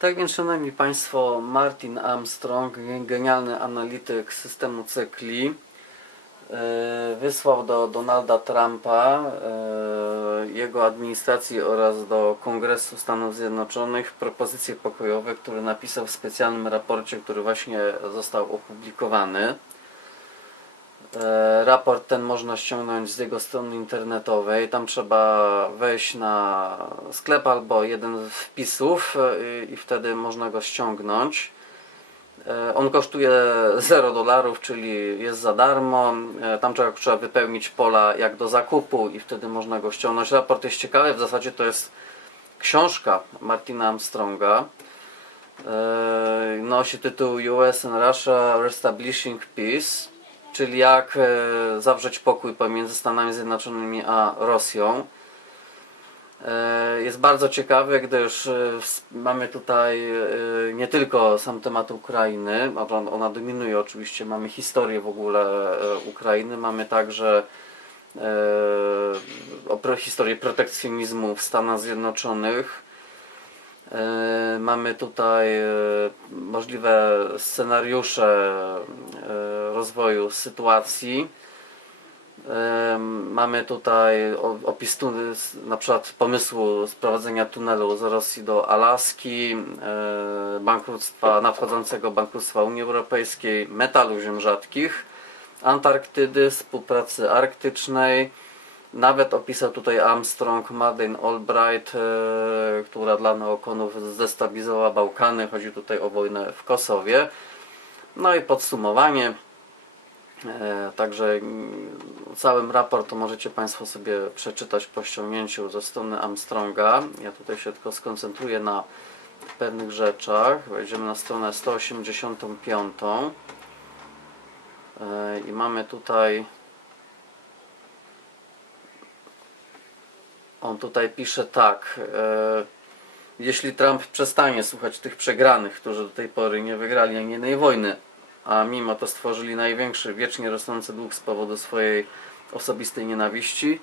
Tak więc, szanowni Państwo, Martin Armstrong, genialny analityk systemu cykli, e, wysłał do Donalda Trumpa, e, jego administracji oraz do Kongresu Stanów Zjednoczonych propozycje pokojowe, które napisał w specjalnym raporcie, który właśnie został opublikowany. E, Raport ten można ściągnąć z jego strony internetowej. Tam trzeba wejść na sklep albo jeden z wpisów e, i wtedy można go ściągnąć. E, On kosztuje 0 dolarów, czyli jest za darmo. Tam trzeba, wypełnić pola jak do zakupu i wtedy można go ściągnąć. Raport jest ciekawy, w zasadzie to jest książka Martina Armstronga. Nosi tytuł US and Russia Reestablishing Peace, czyli jak e, zawrzeć pokój pomiędzy Stanami Zjednoczonymi a Rosją. E, Jest bardzo ciekawy, gdyż e, mamy tutaj nie tylko sam temat Ukrainy, ona dominuje oczywiście, mamy historię w ogóle Ukrainy, mamy także historię protekcjonizmu w Stanach Zjednoczonych. Mamy tutaj możliwe scenariusze rozwoju sytuacji. Mamy tutaj opis na przykład pomysłu sprowadzenia tunelu z Rosji do Alaski, e, bankructwa, nadchodzącego bankructwa Unii Europejskiej, metalu ziem rzadkich, Antarktydy, współpracy arktycznej. Nawet opisał tutaj Armstrong Madeleine Albright, e, która dla neokonów zdestabilizowała Bałkany. Chodzi tutaj o wojnę w Kosowie. No i podsumowanie. E, Także mm, całym raport to możecie Państwo sobie przeczytać po ściągnięciu ze strony Armstronga. Ja tutaj się tylko skoncentruję na pewnych rzeczach. Wejdziemy na stronę 185 E, i mamy tutaj on tutaj pisze tak e, jeśli Trump przestanie słuchać tych przegranych, którzy do tej pory nie wygrali ani jednej wojny, a mimo to stworzyli największy, wiecznie rosnący dług z powodu swojej osobistej nienawiści.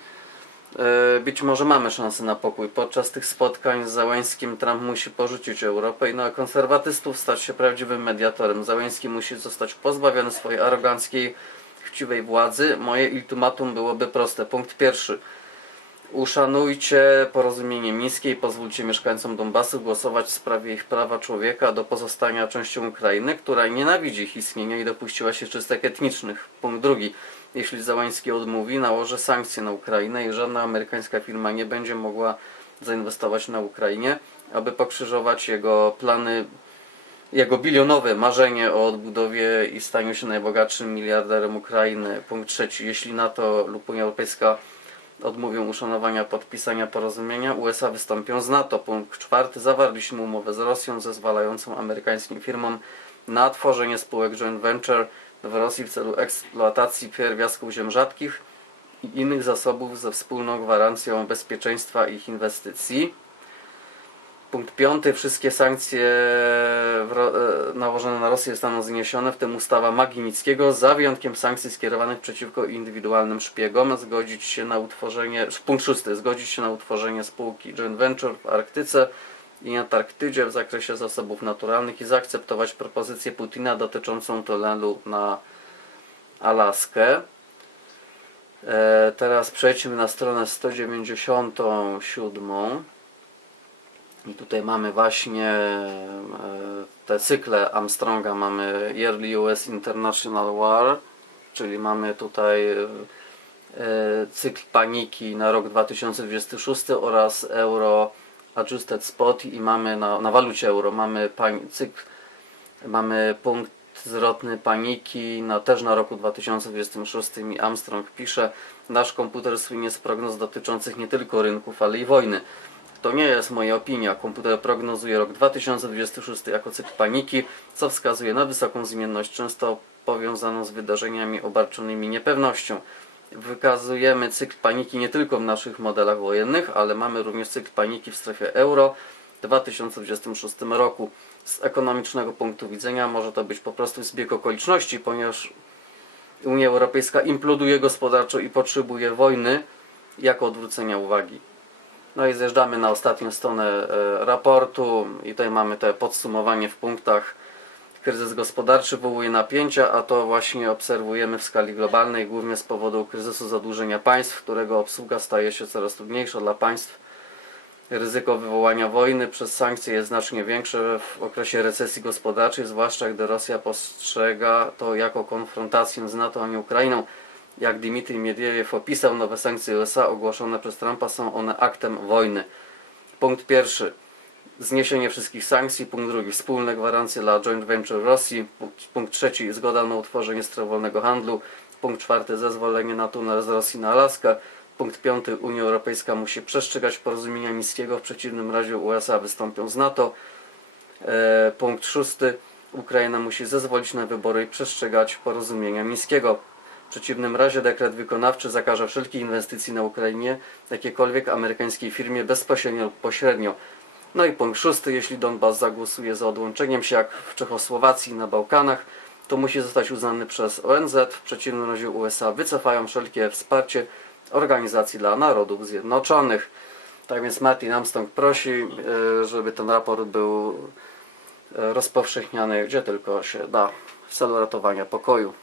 E, Być może mamy szansę na pokój. Podczas tych spotkań z Załęskim Trump musi porzucić Europę i na konserwatystów stać się prawdziwym mediatorem. Załęski musi zostać pozbawiony swojej aroganckiej, chciwej władzy. Moje ultimatum byłoby proste. Punkt pierwszy. Uszanujcie porozumienie mińskie i pozwólcie mieszkańcom Donbasu głosować w sprawie ich prawa człowieka do pozostania częścią Ukrainy, która nienawidzi ich istnienia i dopuściła się czystek etnicznych. Punkt drugi. Jeśli Załański odmówi, nałoży sankcje na Ukrainę i żadna amerykańska firma nie będzie mogła zainwestować na Ukrainie, aby pokrzyżować jego plany, jego bilionowe marzenie o odbudowie i staniu się najbogatszym miliarderem Ukrainy. Punkt trzeci. Jeśli NATO lub Unia Europejska odmówią uszanowania podpisania porozumienia, USA wystąpią z NATO. Punkt czwarty. Zawarliśmy umowę z Rosją zezwalającą amerykańskim firmom na tworzenie spółek joint venture w Rosji w celu eksploatacji pierwiastków ziem rzadkich i innych zasobów ze wspólną gwarancją bezpieczeństwa ich inwestycji. Punkt piąty. Wszystkie sankcje e, nałożone na Rosję zostaną zniesione, w tym ustawa Maginickiego, za wyjątkiem sankcji skierowanych przeciwko indywidualnym szpiegom. Zgodzić się na utworzenie, punkt szósty. Zgodzić się na utworzenie spółki joint venture w Arktyce i Antarktydzie w zakresie zasobów naturalnych i zaakceptować propozycję Putina dotyczącą tunelu na Alaskę. E, teraz przejdźmy na stronę 197. I tutaj mamy właśnie e, te cykle Armstronga, mamy Yearly US International War, czyli mamy tutaj e, cykl paniki na rok 2026 oraz Euro Adjusted Spot i mamy na, na walucie euro mamy cykl, mamy punkt zwrotny paniki na, też na roku 2026 i Armstrong pisze nasz komputer słynie z prognoz dotyczących nie tylko rynków, ale i wojny. To nie jest moja opinia. Komputer prognozuje rok 2026 jako cykl paniki, co wskazuje na wysoką zmienność, często powiązaną z wydarzeniami obarczonymi niepewnością. Wykazujemy cykl paniki nie tylko w naszych modelach wojennych, ale mamy również cykl paniki w strefie euro w 2026 roku. Z ekonomicznego punktu widzenia może to być po prostu zbieg okoliczności, ponieważ Unia Europejska imploduje gospodarczo i potrzebuje wojny jako odwrócenia uwagi. No i zjeżdżamy na ostatnią stronę e, raportu i tutaj mamy te podsumowanie w punktach. Kryzys gospodarczy wywołuje napięcia, a to właśnie obserwujemy w skali globalnej, głównie z powodu kryzysu zadłużenia państw, którego obsługa staje się coraz trudniejsza dla państw. Ryzyko wywołania wojny przez sankcje jest znacznie większe w okresie recesji gospodarczej, zwłaszcza gdy Rosja postrzega to jako konfrontację z NATO, a nie Ukrainą. Jak Dmitrij Miedwiediew opisał, nowe sankcje USA ogłoszone przez Trumpa są one aktem wojny. Punkt pierwszy. Zniesienie wszystkich sankcji. Punkt drugi. Wspólne gwarancje dla joint venture Rosji. Punkt, punkt trzeci. Zgoda na utworzenie stref wolnego handlu. Punkt czwarty. Zezwolenie na tunel z Rosji na Alaskę. Punkt piąty. Unia Europejska musi przestrzegać porozumienia niskiego, w przeciwnym razie USA wystąpią z NATO. E, punkt szósty. Ukraina musi zezwolić na wybory i przestrzegać porozumienia mińskiego. W przeciwnym razie dekret wykonawczy zakaże wszelkich inwestycji na Ukrainie jakiejkolwiek amerykańskiej firmie bezpośrednio lub pośrednio. No i punkt szósty, jeśli Donbas zagłosuje za odłączeniem się jak w Czechosłowacji na Bałkanach, to musi zostać uznany przez ONZ, w przeciwnym razie USA wycofają wszelkie wsparcie Organizacji dla Narodów Zjednoczonych. Tak więc Martin Armstrong prosi, e, żeby ten raport był e, rozpowszechniany gdzie tylko się da w celu ratowania pokoju.